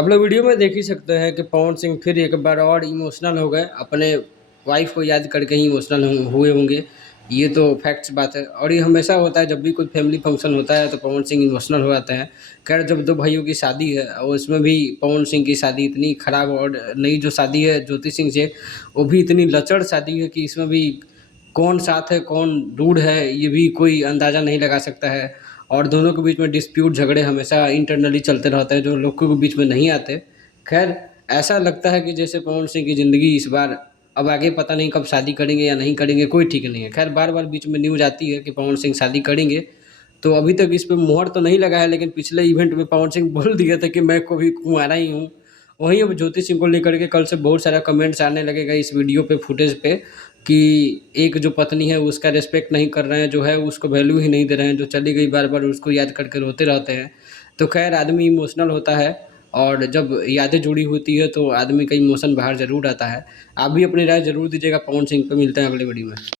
आप लोग वीडियो में देख ही सकते हैं कि पवन सिंह फिर एक बार और इमोशनल हो गए, अपने वाइफ को याद करके ही इमोशनल हुए होंगे। ये तो फैक्ट्स बात है और ये हमेशा होता है, जब भी कोई फैमिली फंक्शन होता है तो पवन सिंह इमोशनल हो जाते हैं। खैर, जब दो भाइयों की शादी है और उसमें भी पवन सिंह की शादी इतनी खराब, और नई जो शादी है ज्योति सिंह से, वो भी इतनी लचर शादी है कि इसमें भी कौन साथ है कौन दूर है ये भी कोई अंदाज़ा नहीं लगा सकता है। और दोनों के बीच में डिस्प्यूट झगड़े हमेशा इंटरनली चलते रहते हैं जो लोगों के बीच में नहीं आते। खैर, ऐसा लगता है कि जैसे पवन सिंह की ज़िंदगी इस बार, अब आगे पता नहीं कब शादी करेंगे या नहीं करेंगे, कोई ठीक नहीं है। खैर, बार बार बीच में न्यूज़ आती है कि पवन सिंह शादी करेंगे, तो अभी तक इस पे मुहर तो नहीं लगा है, लेकिन पिछले इवेंट में पवन सिंह बोल दिए थे कि मैं कभी कुंवारा ही हूँ। वहीं अब ज्योति सिंह को लेकर के कल से बहुत सारा कमेंट्स आने लगेगा इस वीडियो पे, फुटेज पे, कि एक जो पत्नी है उसका रिस्पेक्ट नहीं कर रहे हैं, जो है उसको वैल्यू ही नहीं दे रहे हैं, जो चली गई बार बार उसको याद करके रोते रहते हैं। तो खैर, आदमी इमोशनल होता है और जब यादें जुड़ी होती है तो आदमी का इमोशन बाहर ज़रूर आता है। आप भी अपनी राय ज़रूर दीजिएगा पवन सिंह पे। मिलते हैं अगले वीडियो में।